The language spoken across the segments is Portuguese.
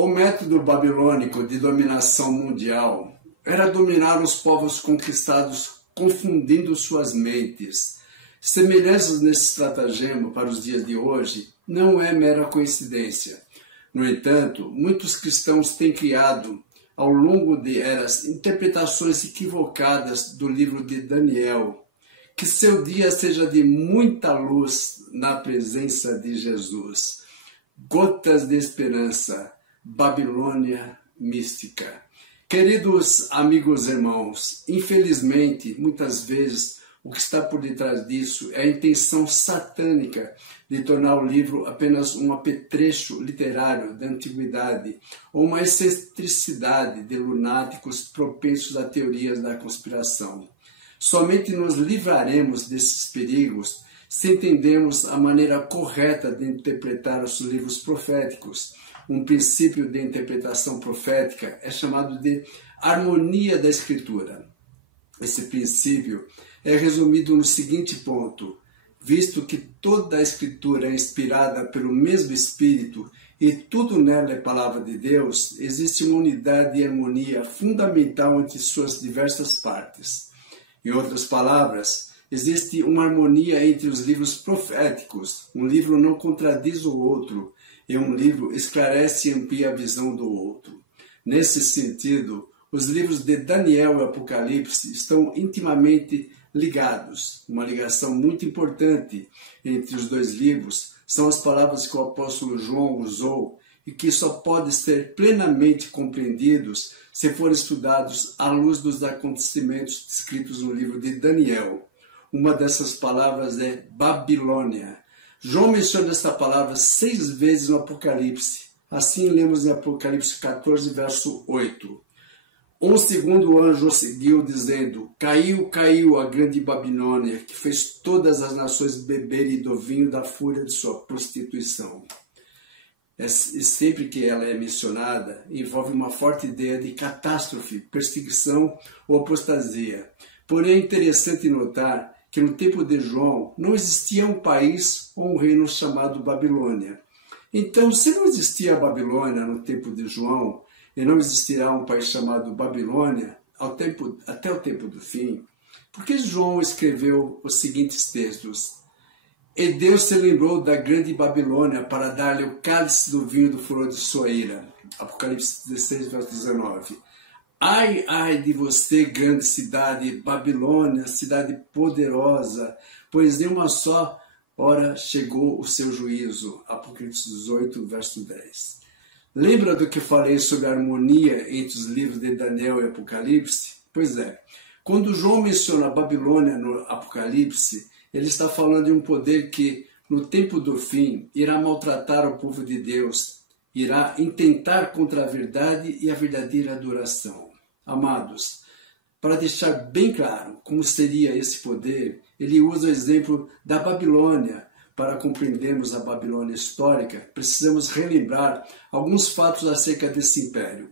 O método babilônico de dominação mundial era dominar os povos conquistados, confundindo suas mentes. Semelhanças nesse estratagema para os dias de hoje não é mera coincidência. No entanto, muitos cristãos têm criado, ao longo de eras, interpretações equivocadas do livro de Daniel. Que seu dia seja de muita luz na presença de Jesus. Gotas de esperança. Babilônia mística. Queridos amigos e irmãos, infelizmente, muitas vezes, o que está por detrás disso é a intenção satânica de tornar o livro apenas um apetrecho literário da antiguidade ou uma excentricidade de lunáticos propensos a teorias da conspiração. Somente nos livraremos desses perigos se entendermos a maneira correta de interpretar os livros proféticos. Um princípio de interpretação profética é chamado de harmonia da Escritura. Esse princípio é resumido no seguinte ponto: visto que toda a Escritura é inspirada pelo mesmo Espírito e tudo nela é palavra de Deus, existe uma unidade e harmonia fundamental entre suas diversas partes. Em outras palavras, existe uma harmonia entre os livros proféticos. Um livro não contradiz o outro, e um livro esclarece e amplia a visão do outro. Nesse sentido, os livros de Daniel e Apocalipse estão intimamente ligados. Uma ligação muito importante entre os dois livros são as palavras que o apóstolo João usou e que só podem ser plenamente compreendidos se forem estudados à luz dos acontecimentos descritos no livro de Daniel. Uma dessas palavras é Babilônia. João menciona esta palavra 6 vezes no Apocalipse. Assim lemos em Apocalipse 14, verso 8. Um segundo anjo seguiu, dizendo: Caiu, caiu a grande Babilônia, que fez todas as nações beberem do vinho da fúria de sua prostituição. E sempre que ela é mencionada, envolve uma forte ideia de catástrofe, perseguição ou apostasia. Porém, é interessante notar que no tempo de João não existia um país ou um reino chamado Babilônia. Então, se não existia a Babilônia no tempo de João, e não existirá um país chamado Babilônia até o tempo do fim, por que João escreveu os seguintes textos? E Deus se lembrou da grande Babilônia para dar-lhe o cálice do vinho do furor de sua ira. Apocalipse 16, verso 19. Ai, ai de você, grande cidade, Babilônia, cidade poderosa, pois em uma só hora chegou o seu juízo. Apocalipse 18, verso 10. Lembra do que falei sobre a harmonia entre os livros de Daniel e Apocalipse? Pois é, quando João menciona a Babilônia no Apocalipse, ele está falando de um poder que, no tempo do fim, irá maltratar o povo de Deus, irá intentar contra a verdade e a verdadeira adoração. Amados, para deixar bem claro como seria esse poder, ele usa o exemplo da Babilônia. Para compreendermos a Babilônia histórica, precisamos relembrar alguns fatos acerca desse império.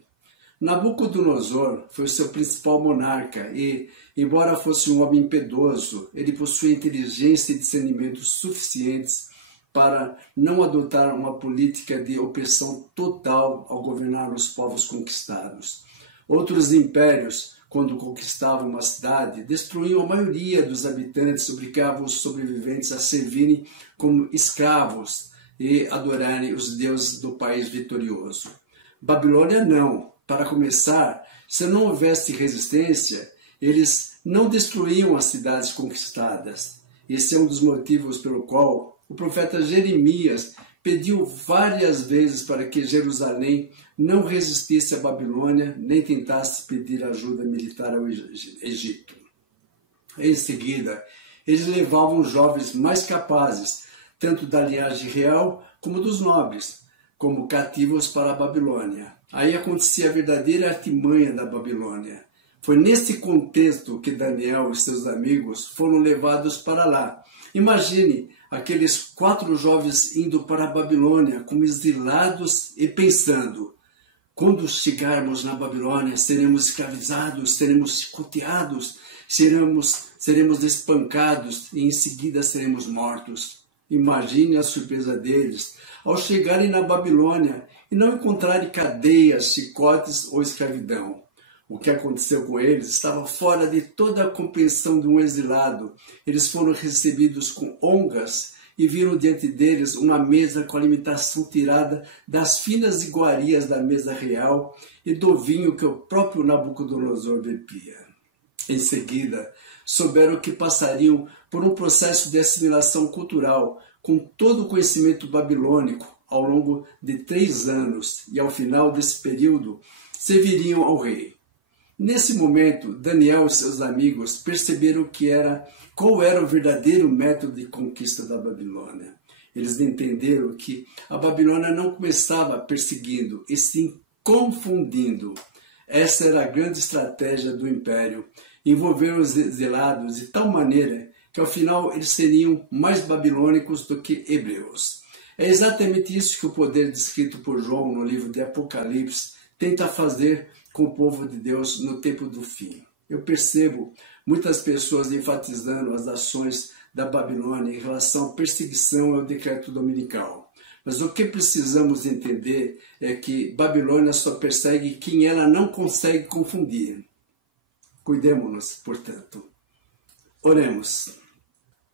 Nabucodonosor foi o seu principal monarca e, embora fosse um homem impiedoso, ele possuía inteligência e discernimento suficientes para não adotar uma política de opressão total ao governar os povos conquistados. Outros impérios, quando conquistavam uma cidade, destruíam a maioria dos habitantes, obrigavam os sobreviventes a servirem como escravos e adorarem os deuses do país vitorioso. Babilônia não. Para começar, se não houvesse resistência, eles não destruíam as cidades conquistadas. Esse é um dos motivos pelo qual o profeta Jeremias pediu várias vezes para que Jerusalém não resistisse à Babilônia, nem tentasse pedir ajuda militar ao Egito. Em seguida, eles levavam jovens mais capazes, tanto da linhagem real como dos nobres, como cativos para a Babilônia. Aí acontecia a verdadeira artimanha da Babilônia. Foi nesse contexto que Daniel e seus amigos foram levados para lá. Imagine aqueles 4 jovens indo para a Babilônia como exilados e pensando: quando chegarmos na Babilônia, seremos escravizados, seremos chicoteados, seremos espancados e em seguida seremos mortos. Imagine a surpresa deles ao chegarem na Babilônia e não encontrarem cadeias, chicotes ou escravidão. O que aconteceu com eles estava fora de toda a compreensão de um exilado. Eles foram recebidos com honras e viram diante deles uma mesa com alimentação tirada das finas iguarias da mesa real e do vinho que o próprio Nabucodonosor bebia. Em seguida, souberam que passariam por um processo de assimilação cultural com todo o conhecimento babilônico ao longo de 3 anos e, ao final desse período, serviriam ao rei. Nesse momento, Daniel e seus amigos perceberam qual era o verdadeiro método de conquista da Babilônia. Eles entenderam que a Babilônia não começava perseguindo, e sim confundindo. Essa era a grande estratégia do império, envolver os exilados de tal maneira que ao final eles seriam mais babilônicos do que hebreus. É exatamente isso que o poder descrito por João no livro de Apocalipse tenta fazer com o povo de Deus no tempo do fim. Eu percebo muitas pessoas enfatizando as ações da Babilônia em relação à perseguição ao decreto dominical. Mas o que precisamos entender é que Babilônia só persegue quem ela não consegue confundir. Cuidemos-nos, portanto. Oremos.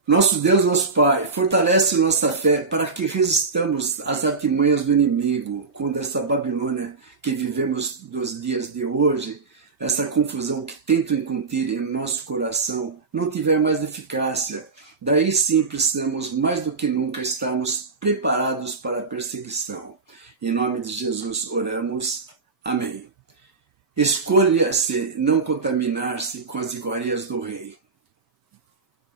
Nosso Deus, nosso Pai, fortalece nossa fé para que resistamos às artimanhas do inimigo, quando essa Babilônia que vivemos dos dias de hoje, essa confusão que tenta incutir em nosso coração, não tiver mais eficácia. Daí sim precisamos mais do que nunca estarmos preparados para a perseguição. Em nome de Jesus oramos. Amém. Escolha-se não contaminar-se com as iguarias do rei.